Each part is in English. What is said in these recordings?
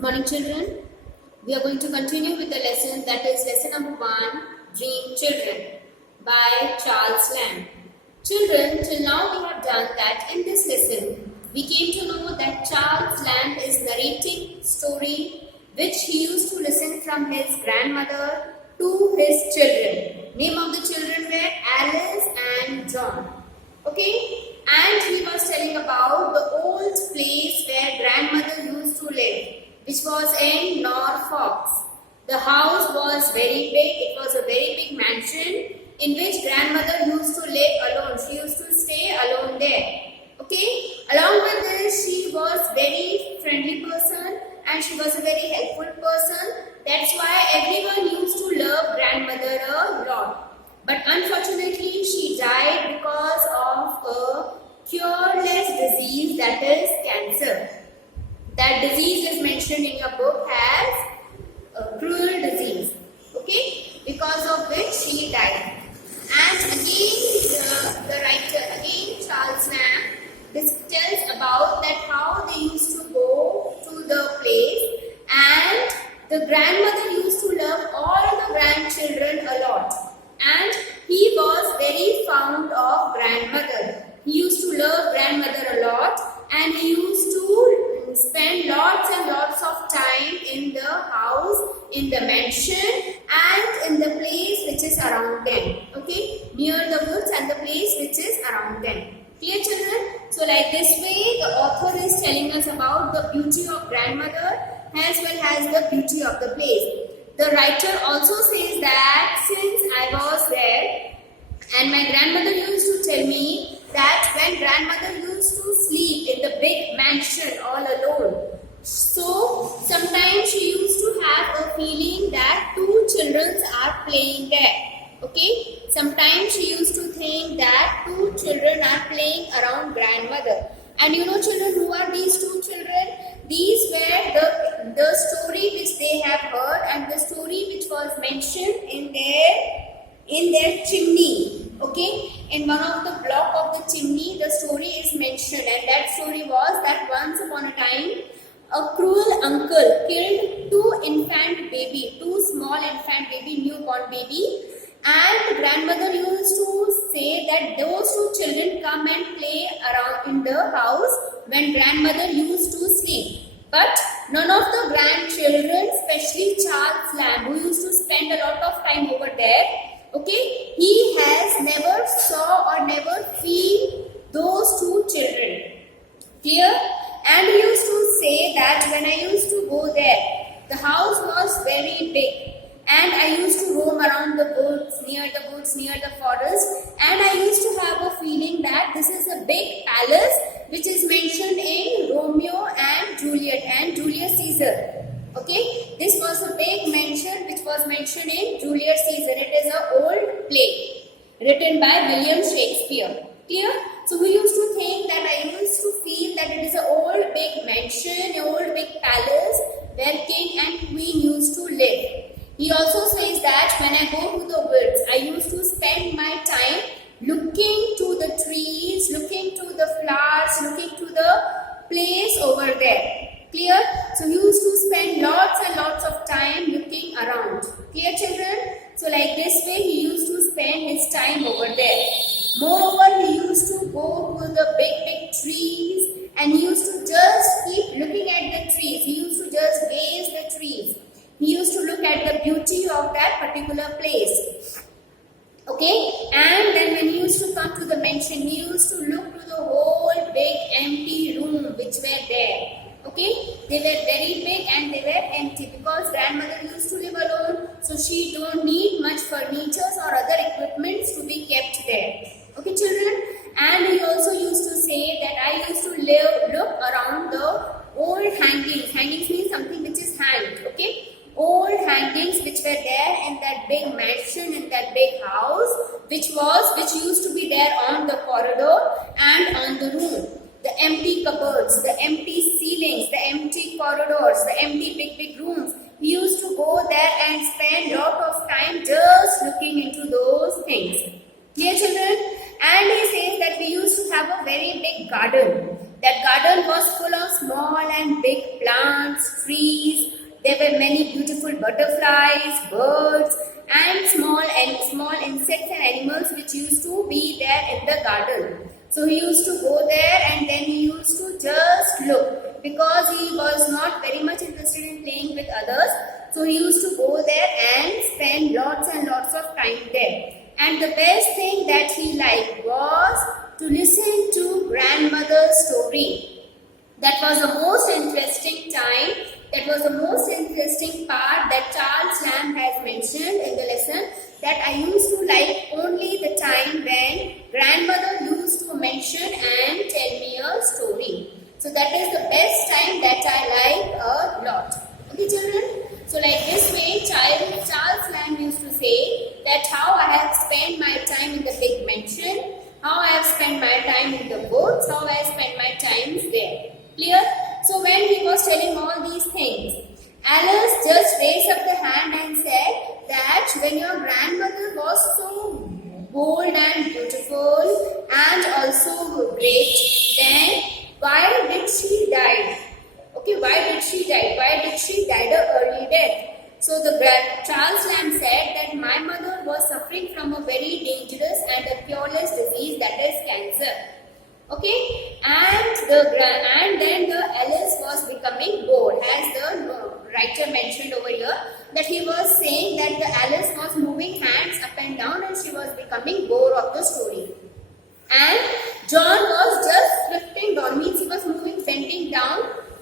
Good morning, children. We are going to continue with the lesson, that is lesson number 1, Dream Children by Charles Lamb. Children, till now we have done that in this lesson we came to know that Charles Lamb is narrating story which he used to listen from his grandmother to his children. Name of the children were Alice and John. Okay, and he was telling about the old place where grandmother used to live, which was in Norfolk. The house was very big. It was a very big mansion in which grandmother used to live alone. She used to stay alone there. Okay, along with this, she was very friendly person and she was a very helpful person. That's why everyone used to love grandmother a lot. But unfortunately, she died because of a cureless disease, that is cancer. That disease is mentioned in your book as a cruel disease. Okay, because of which she died. And again, the writer, again Charles Lamb, this tells about that how they used to go to the place, and the grandmother used to love all the grandchildren a lot. And he was very fond of grandmother. He used to love grandmother a lot, and he used to spend lots and lots of time in the house, in the mansion, and in the place which is around them. Okay, near the woods and the place which is around them. Clear, children? So like this way, the author is telling us about the beauty of grandmother as well as the beauty of the place. The writer also says that since I was there and my grandmother used to tell me that when grandmother used to sleep in the big mansion all alone, so sometimes she used to have a feeling that two children are playing there. Okay, sometimes she used to think that two children are playing around grandmother. And you know, children, who are these two children? These were the story which they have heard and the story which was mentioned in their chimney. Okay, in one of the block of the chimney, the story is mentioned, and that story was that once upon a time, a cruel uncle killed two small infant baby, newborn baby, and grandmother used to say that those two children come and play around in the house when grandmother used to sleep. But none of the grandchildren, especially Charles Lamb, who used to spend a lot of time over there, okay, he has never saw or never feel those two children. Clear? And he used to say that when I used to go there, the house was very big. And I used to roam around the woods, near the forest, and I used to have a feeling that this is a big palace which is mentioned in Romeo and Juliet and Julius Caesar. Okay, this was a big mansion which was mentioned in Julius Caesar. It is an old play written by William Shakespeare. Clear? So we used to think that I used to feel that it is an old big mansion, an old big palace where king and queen used to live. He also says that when I go to the woods, I used to spend my time looking to the trees, looking to the flowers, looking to the place over there. Clear? So he used to spend lots and lots of time looking around. Clear, children? So like this way, he used to spend his time over there. Moreover, he used to go to the big trees, and he used to just keep looking at the trees. He used to just gaze the trees. He used to look at the beauty of that particular place. Okay, and then when he used to come to the mansion, he used to look to the whole big empty room which were there. Okay, they were very big and they were empty because grandmother used to live alone, so she don't need much furniture or other equipments to be kept there. Okay, children, and he also used to say that I used to look around the old hangings. Hangings means something which is hanged. Okay. Old hangings which were there in that big mansion, in that big house, which used to be there on the corridor and on the room. The empty cupboards, the empty ceilings, the empty corridors, the empty big rooms. We used to go there and spend lot of time just looking into those things. Dear children, and he says that we used to have a very big garden. That garden was full of small and big plants, trees. There were many beautiful butterflies, birds, and small insects and animals which used to be there in the garden. So he used to go there and then he used to just look, because he was not very much interested in playing with others. So he used to go there and spend lots and lots of time there. And the best thing that he liked was to listen to grandmother's story. That was the most interesting time. That was the most interesting part that Charles Lamb has mentioned in the lesson, that I used to like only the time when grandmother used to mention and tell me a story. So that is the best time that I like a lot. Okay, children? So like this way, Charles Lamb used to say that how I have spent my time in the big mansion, how I have spent my time in the woods, how I have spent my times there. Clear? So when he was telling all these things, Alice just raised up the hand and said that when your grandmother was so bold and beautiful and also great, then why did she die? Okay, why did she die? Why did she die an early death? So Charles Lamb said that my mother was suffering from a very dangerous and a cureless disease, that is cancer. Okay, and then the Alice was becoming bored, as the writer mentioned over here, that he was saying that the Alice was moving hands up and down and she was becoming bored of the story. And John was just drifting down, means he was bending down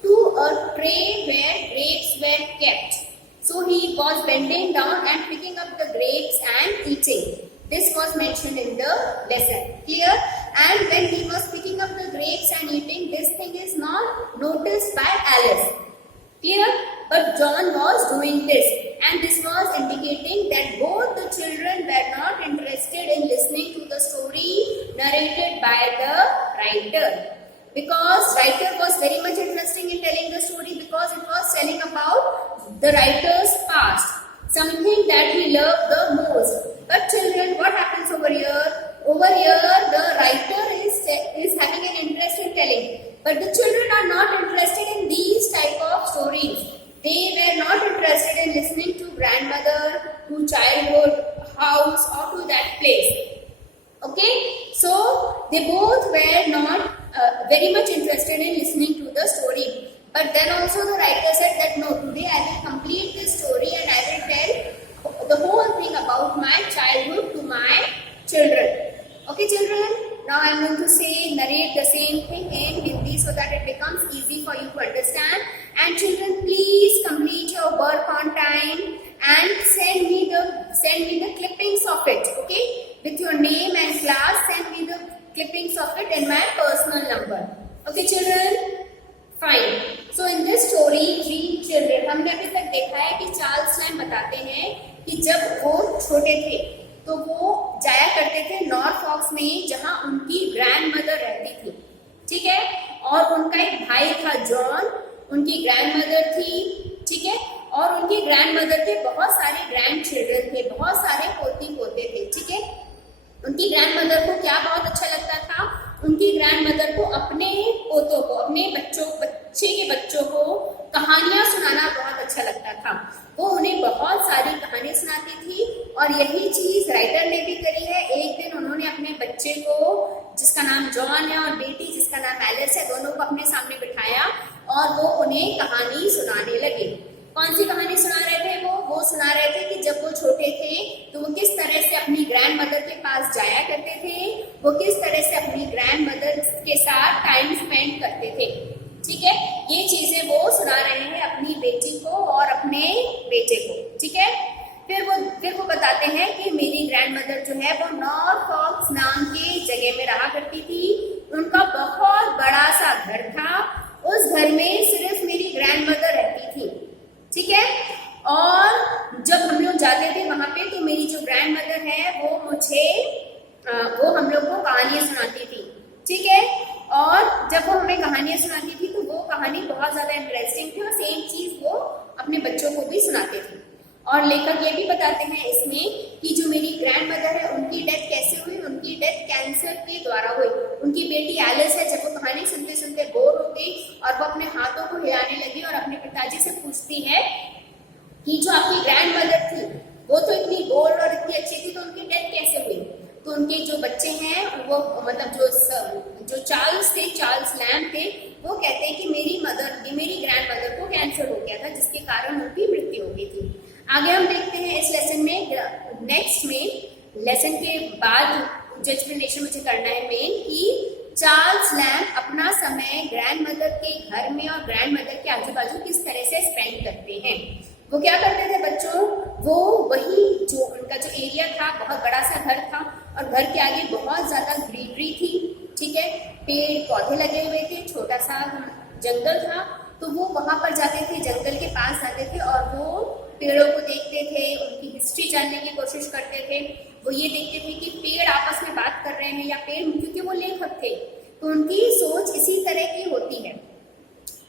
to a tray where grapes were kept. So he was bending down and picking up the grapes and eating. This was mentioned in the lesson. Clear? And when he was picking up the grapes and eating, this thing is not noticed by Alice. Clear? But John was doing this, and this was indicating that both the children were not interested in listening to the story narrated by the writer. Because writer was very much interested in telling the story, because it was telling about the writer's past, something that he loved the most. But children, what happens over here? Over here, the writer is having an interest in telling, but the children are not interested in these type of stories. They were not interested in listening to grandmother, to childhood house, or to that place. Okay, so they both were not very much interested in listening to the story. But then also the writer said that no, today I will complete this story and I will tell the whole thing about my childhood to my children. Okay, children? Now I am going to narrate the same thing in Hindi so that it becomes easy for you to understand. And children, please complete your work on time and send me the clippings of it. Okay, with your name and class, send me the clippings of it in my personal number. Okay, children? Fine. So in this story, 3 children, हमने अभी तक देखा है कि Charles lamb बताते हैं कि जब वो छोटे थे तो वो जाया करते थे नॉरफॉक्स में, जहां उनकी ग्रैंडमदर रहती थी. ठीक है? और उनका एक भाई था जॉन, उनकी ग्रैंडमदर थी. ठीक है? और उनकी ग्रैंडमदर के बहुत सारे ग्रैंड चिल्ड्रन थे, बहुत सारे पोती पोते थे. ठीक है? उनकी ग्रैंडमदर को क्या बहुत अच्छा लगता था? उनकी ग्रैंडमदर को अपने पोतों को, अपने बच्चे के बच्चों को कहानियां सुनाना बहुत अच्छा लगता था. वो उन्हें बहुत सारी कहानियां सुनाती थी और यही चीज राइटर ने भी करी है. एक दिन उन्होंने अपने बच्चे को, जिसका नाम जॉन है, और बेटी जिसका नाम एलिस है, दोनों को अपने सामने बिठाया और वो उन्हें कहानी सुनाने लगे. कौन सी कहानी सुना रहे थे? वो सुना रहे थे कि जब वो छोटे थे तो वो किस तरह से अपनी ग्रैंडमदर के पास जाया करते थे, वो किस तरह से अपनी ग्रैंडमदर के साथ टाइम स्पेंड करते थे. ठीक है? ये चीजें वो सुना रहे हैं अपनी बेटी को और अपने बेटे को. ठीक है? फिर वो बताते हैं कि मेरी ग्रैंडमदर जो है वो नॉरफॉक्स नाम की जगह में रहा करती थी. उनका बहुत बड़ा सा घर था. उस घर में सिर्फ मेरी ग्रैंडमदर रहती थी. ठीक है? और जब हम लोग जाते थे वहां पे तो मेरी जो ग्रैंडमदर है वो हम लोग को कहानियां सुनाती थी. ठीक है? और जब वो हमें कहानियां सुनाती थी तो वो कहानी बहुत ज्यादा इंटरेस्टिंग थी और सेम चीज वो अपने बच्चों को भी सुनाते थे. और लेखक ये भी बताते हैं इसमें कि जो मेरी ग्रैंडमदर है उनकी डेथ कैसे हुई. उनकी डेथ कैंसर के द्वारा हुई. उनकी बेटी एलिस है, जब वो कहानी सुनते सुनते बोर हो गई और वो अपने पिताजी से पूछती है कि जो आपकी ग्रैंड मदर थी वो तो इतनी बोल्ड और इतनी अच्छी थी, तो उनकी डेथ कैसे हुई? तो उनके जो बच्चे हैं वो मतलब जो चार्ल्स लैम्ब थे, वो कहते हैं कि मेरी ग्रैंड मदर को कैंसर हो गया था, जिसके कारण उनकी मृत्यु हो गई थी। आगे हम देखते हैं इस लेसन में, नेक्स्ट में लेसन के बाद जो एक्सप्लेनेशन मुझे करना है मेन, कि चार्ल्स लैम्ब अपना समय ग्रैंड मदर के घर में और ग्रैंड मदर के आजू बाजू किस तरह से स्पेंड करते हैं। वो क्या करते थे बच्चों, वो वही जो उनका जो एरिया था, बहुत बड़ा सा घर था और घर के आगे बहुत ज्यादा ग्रीनरी थी, ठीक है, पेड़ पौधे लगे हुए थे, छोटा सा जंगल था, तो वो वहां पर जाते थे, जंगल के पास जाते थे और वो पेड़ों को देखते थे, उनकी हिस्ट्री जानने की कोशिश करते थे। वो ये देखते थे कि पेड़ आपस में बात कर रहे हैं या पेड़, क्योंकि वो लेखक थे तो उनकी सोच इसी तरह की होती है,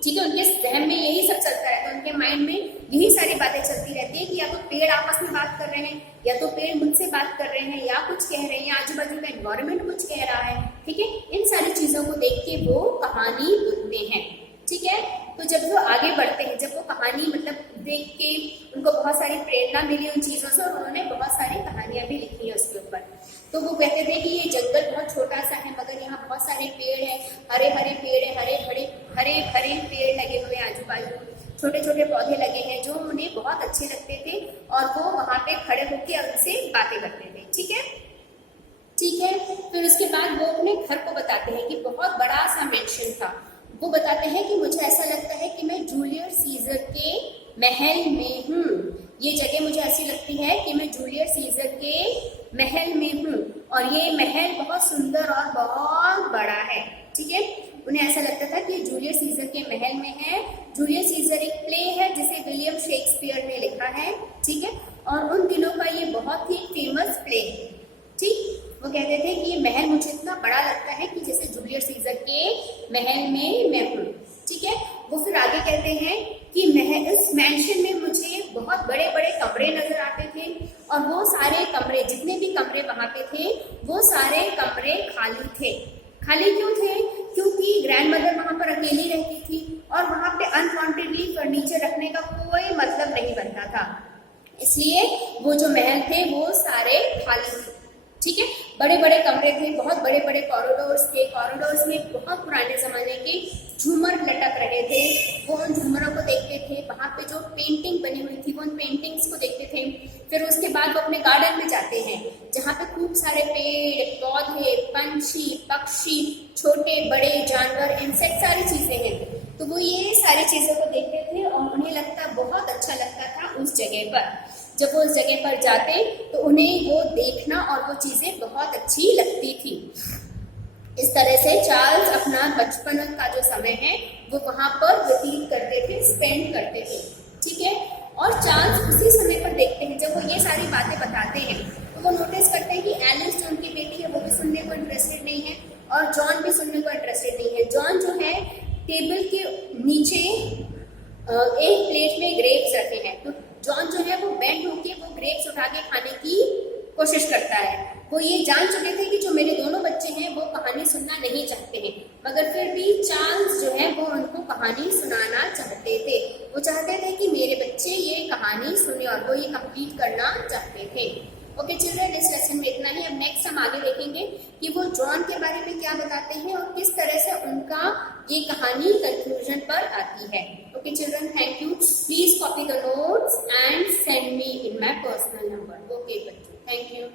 ठीक है, उनके जहन में यही सब चलता है, तो उनके माइंड में यही सारी बातें चलती रहती है कि या तो पेड़ आपस में बात कर रहे हैं, या तो पेड़ मुझसे बात कर रहे हैं, या कुछ कह रहे हैं, या आजू बाजू का एनवायरमेंट कुछ कह रहा है, ठीक है। इन सारी चीजों को देख के वो कहानी बुनते हैं, ठीक है। तो जब वो आगे बढ़ते हैं, जब वो कहानी मतलब देख के उनको बहुत सारी प्रेरणा मिली उन चीजों से, और उन्होंने बहुत सारी कहानियां भी लिखी है उसके ऊपर। तो वो कहते थे कि ये जंगल बहुत छोटा सा है, मगर यहाँ बहुत सारे पेड़ है, हरे हरे पेड़ है, हरे भरे पेड़ लगे हुए हैं, आजू बाजू छोटे छोटे पौधे लगे हैं जो उन्हें बहुत अच्छे लगते थे, और वो वहां पे खड़े होकर उनसे बातें करते थे, ठीक है, ठीक है। फिर उसके बाद वो अपने घर को बताते हैं कि बहुत बड़ा सा मेंशन था। वो बताते हैं कि मुझे ऐसा लगता है कि मैं जूलियस सीजर के महल में हूँ। ये जगह मुझे ऐसी लगती है कि मैं जूलियस सीजर के महल में हूँ, और ये महल बहुत सुंदर और बहुत बड़ा है, ठीक है। उन्हें ऐसा लगता था कि जूलियस सीजर के महल में है। जूलियस सीजर एक प्ले है जिसे विलियम शेक्सपियर ने लिखा है, ठीक है, और उन दिनों का ये बहुत ही फेमस प्ले है, ठीक। वो कहते थे कि ये महल मुझे इतना बड़ा लगता है कि जैसे जूलियस सीजर के महल में मैं हूँ, ठीक है। वो फिर आगे कहते हैं कि इस मैंशन में मुझे बहुत बड़े बड़े कमरे नजर आते थे, और वो सारे कमरे, जितने भी कमरे वहां पे थे, वो सारे कमरे खाली थे। खाली क्यों थे? क्योंकि ग्रैंड मदर वहां पर अकेली रहती थी, और वहां पे अनवांटेडली फर्नीचर रखने का कोई मतलब नहीं बनता था, इसलिए वो जो महल थे वो सारे खाली थे, ठीक है। बड़े बड़े कमरे थे, बहुत बड़े बड़े कॉरिडोर्स थे, कॉरिडोर्स में बहुत पुराने जमाने के झूमर लटक रहे थे। वो उन झूमरों को देखते थे, वहां पे जो पेंटिंग बनी हुई थी वो उन पेंटिंग्स को देखते थे। फिर उसके बाद वो अपने गार्डन में जाते हैं जहाँ पे खूब सारे पेड़ पौधे, पंछी पक्षी, छोटे बड़े जानवर, इंसेक्ट, सारी चीजें हैं। तो वो ये सारी चीजों को देखते थे और उन्हें बहुत अच्छा लगता था उस जगह पर। जब वो उस जगह पर जाते तो उन्हें वो देखना और वो चीजें बहुत अच्छी लगती थी। इस तरह से चार्ल्स अपना बचपन का जो समय है वो वहां पर व्यतीत करते थे, स्पेंड करते थे, ठीक है। और चार्ल्स उसी समय पर देखते हैं, जब वो ये सारी बातें बताते हैं तो वो नोटिस करते हैं कि एलिस जो उनकी बेटी है वो भी सुनने को इंटरेस्टेड नहीं है, और जॉन भी सुनने को इंटरेस्टेड नहीं है। जॉन जो है टेबल के नीचे एक प्लेट में ग्रेप्स रखे हैं, तो जॉन जो है वो बेंड होके वो ग्रेप्स उठा के खाने की कोशिश करता है। वो ये जान चुके थे कि जो मेरे दोनों बच्चे हैं वो कहानी सुनना नहीं चाहते हैं, मगर फिर भी चार्ल्स जो है वो उनको कहानी सुनाना चाहते थे। वो चाहते थे कि मेरे बच्चे ये कहानी सुने और वो ये कंप्लीट करना चाहते थे। ओके चिल्ड्रन, इस लेसन में इतना ही। अब नेक्स्ट हम आगे देखेंगे कि वो जॉन के बारे में क्या बताते हैं और किस तरह से उनका ये कहानी कंक्लूजन पर आती है। Okay children, thank you. Please copy the notes and send me in my personal number. Okay बच्चों, थैंक यू।